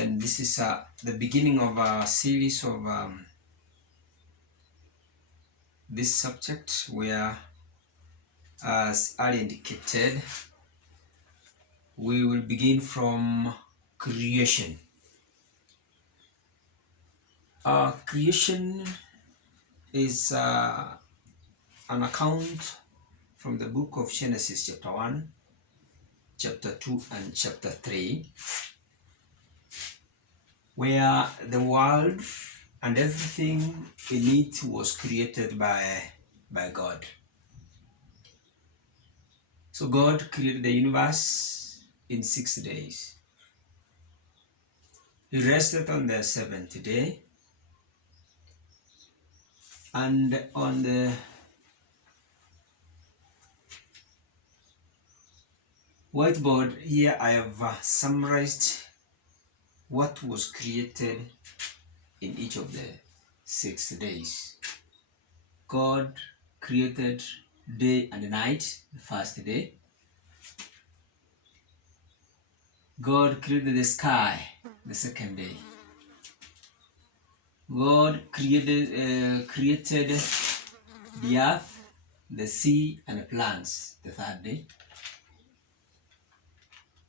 and this is the beginning of a series of this subject where, as earlier indicated, we will begin from creation. Creation is an account from the book of Genesis chapter 1, chapter 2, and chapter 3, where the world and everything in it was created by God. So God created the universe in 6 days. He rested on the seventh day, and on the whiteboard here I have summarized what was created in each of the 6 days. God created day and night, the first day. God created the sky, the second day. God created the earth, the sea, and the plants, the third day.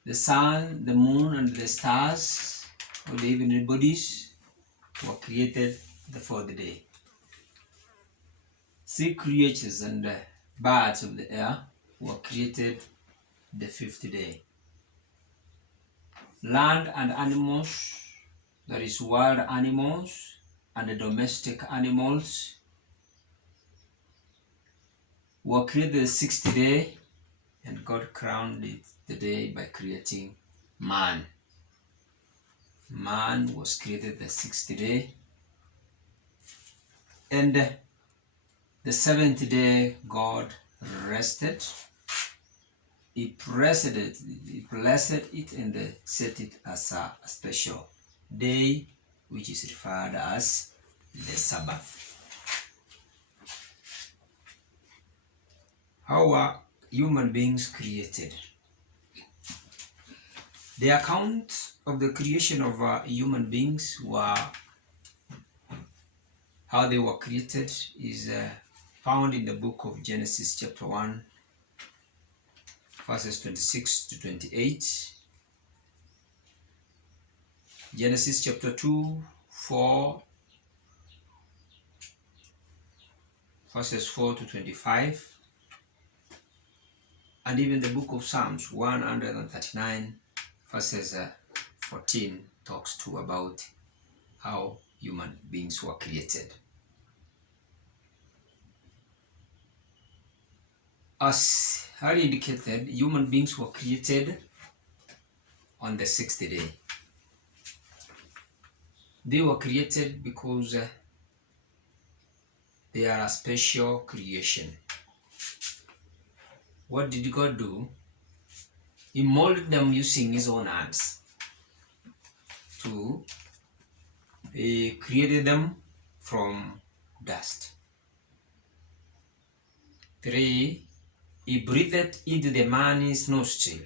The sun, the moon, and the stars, or the heavenly bodies, were created the fourth day. Sea creatures and birds of the air were created the fifth day. Land and animals, that is wild animals and the domestic animals, were created the sixth day, and God crowned it the day by creating man. Man was created the sixth day, and the seventh day God rested. He blessed it and set it as a special day, which is referred as the Sabbath. How are human beings created? The account of the creation of human beings were how they were created is found in the book of Genesis chapter 1, verses 26 to 28. Genesis chapter 2, 4, verses 4 to 25. And even the book of Psalms 139, verses 14, talks too about how human beings were created. As already indicated, human beings were created on the sixth day. They were created because they are a special creation. What did God do? He molded them using his own hands. He created them from dust. 3, he breathed into the man's nostril.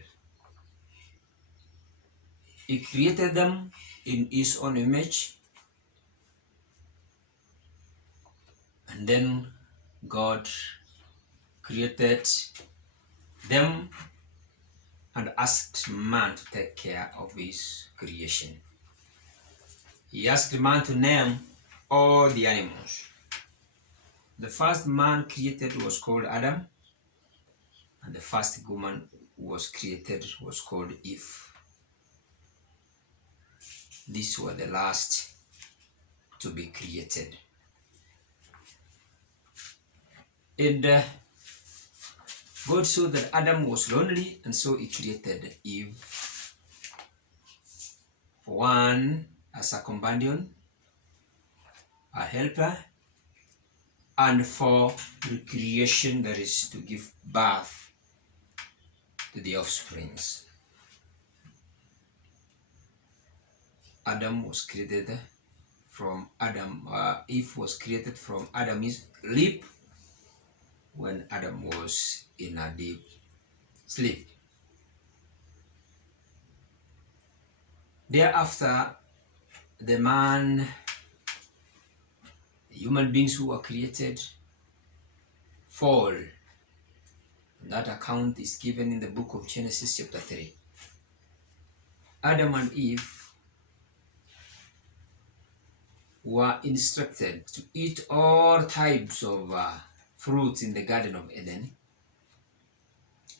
He created them in his own image. And then God created them and asked man to take care of his creation. He asked man to name all the animals. The first man created was called Adam, and the first woman was created was called Eve. These were the last to be created. And God saw that Adam was lonely, and so he created Eve. For one, as a companion, a helper, and for recreation, that is to give birth to the offsprings. Adam was created from Adam. Eve was created from Adam's lip when Adam was in a deep sleep. Thereafter, the human beings who were created, fall. And that account is given in the book of Genesis chapter 3. Adam and Eve were instructed to eat all types of fruits in the Garden of Eden,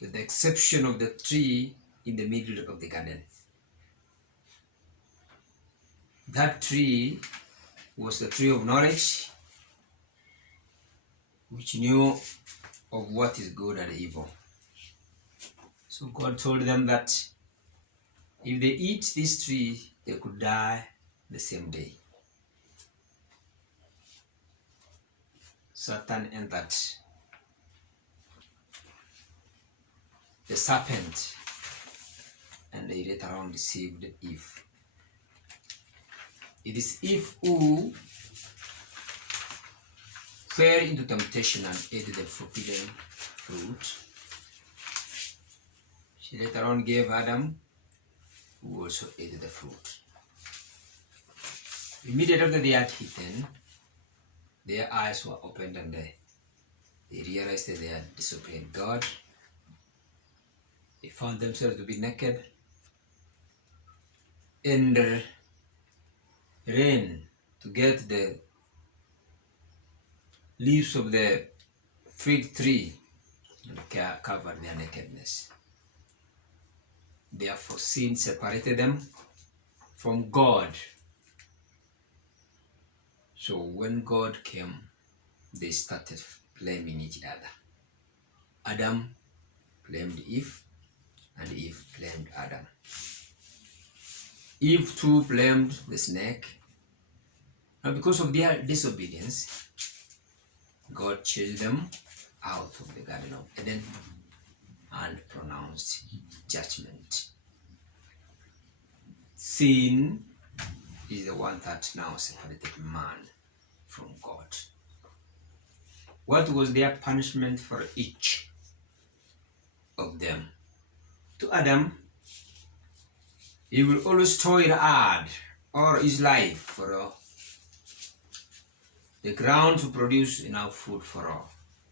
with the exception of the tree in the middle of the garden. That tree was the tree of knowledge, which knew of what is good and evil. So God told them that if they eat this tree, they could die the same day. Satan entered. The serpent, and they later on deceived Eve. It is Eve who fell into temptation and ate the forbidden fruit. She later on gave Adam, who also ate the fruit. Immediately after they had eaten, their eyes were opened and they realized that they had disobeyed God. They found themselves to be naked and ran to get the leaves of the fig tree and covered their nakedness. Therefore, sin separated them from God. So when God came, they started blaming each other. Adam blamed Eve, and Eve blamed Adam. Eve too blamed the snake. And because of their disobedience, God chased them out of the Garden of Eden and pronounced judgment. Sin is the one that now separated man from God. What was their punishment for each of them? To Adam, he will always toil hard all his life for the ground to produce enough food for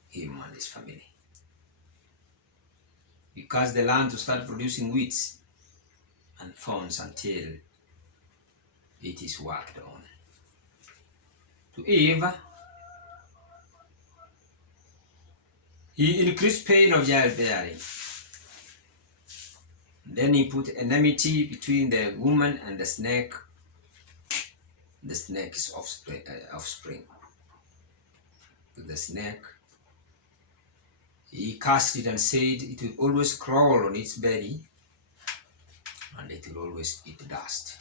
him and his family. He caused the land to start producing weeds and thorns until it is worked on. To Eve, he increased pain of childbearing. Then he put enmity between the woman and the snake's offspring. To the snake, he cast it and said it will always crawl on its belly and it will always eat dust.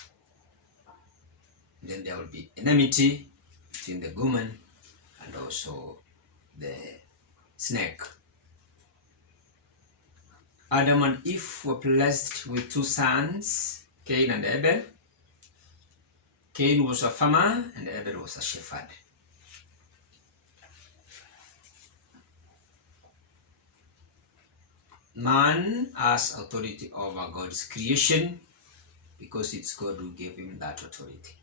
Then there will be enmity between the woman and also the snake. Adam and Eve were blessed with two sons, Cain and Abel. Cain was a farmer and Abel was a shepherd. Man has authority over God's creation because it's God who gave him that authority.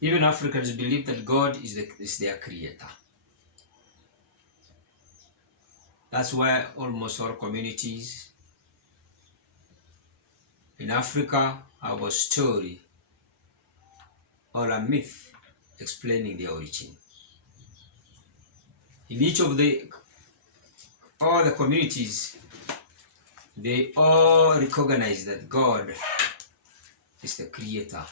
Even Africans believe that God is their creator. That's why almost all communities in Africa have a story or a myth explaining their origin. In each of all the communities, they all recognize that God is the creator,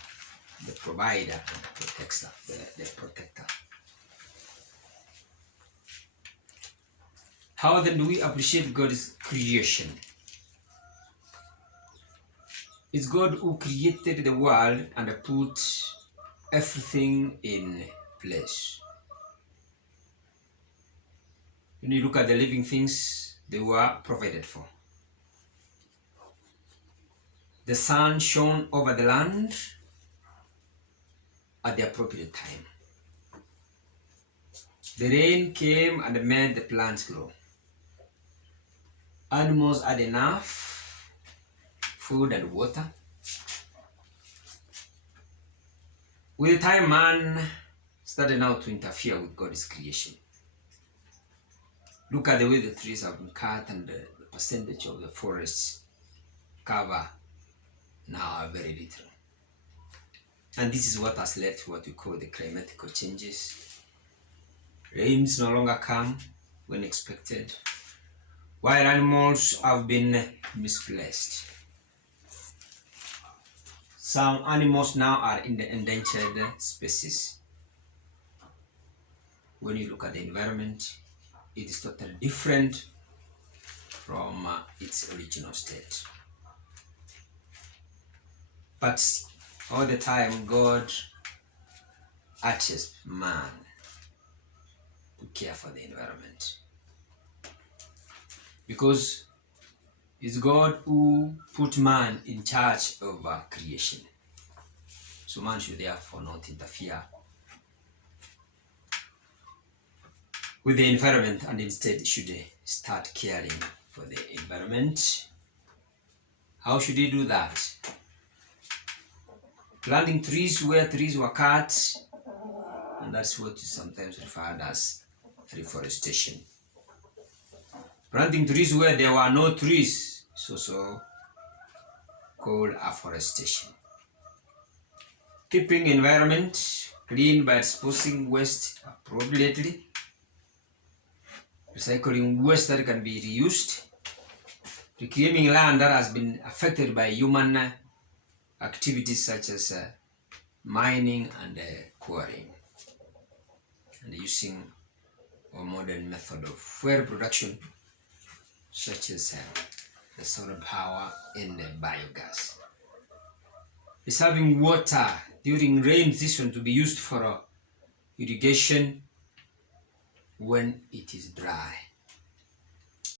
the provider, the protector. How then do we appreciate God's creation? It's God who created the world and put everything in place. When you look at the living things, they were provided for. The sun shone over the land at the appropriate time. The rain came and made the plants grow. Animals had enough food and water. With time, man started now to interfere with God's creation. Look at the way the trees have been cut, and the percentage of the forests cover now are very little. And this is what has led to what we call the climatical changes. Rains no longer come when expected. Wild animals have been misplaced. Some animals now are in the endangered species. When you look at the environment, it is totally different from its original state. But all the time, God urges man to care for the environment, because it's God who put man in charge of creation. So man should therefore not interfere with the environment, and instead should start caring for the environment. How should he do that? Planting trees where trees were cut, and that's what is sometimes referred as reforestation. Planting trees where there were no trees is also called afforestation. Keeping environment clean by disposing waste appropriately, recycling waste that can be reused, reclaiming land that has been affected by human activities such as mining and quarrying, and using a modern method of fuel production such as the solar power and the biogas. Reserving water during rain season to be used for irrigation when it is dry.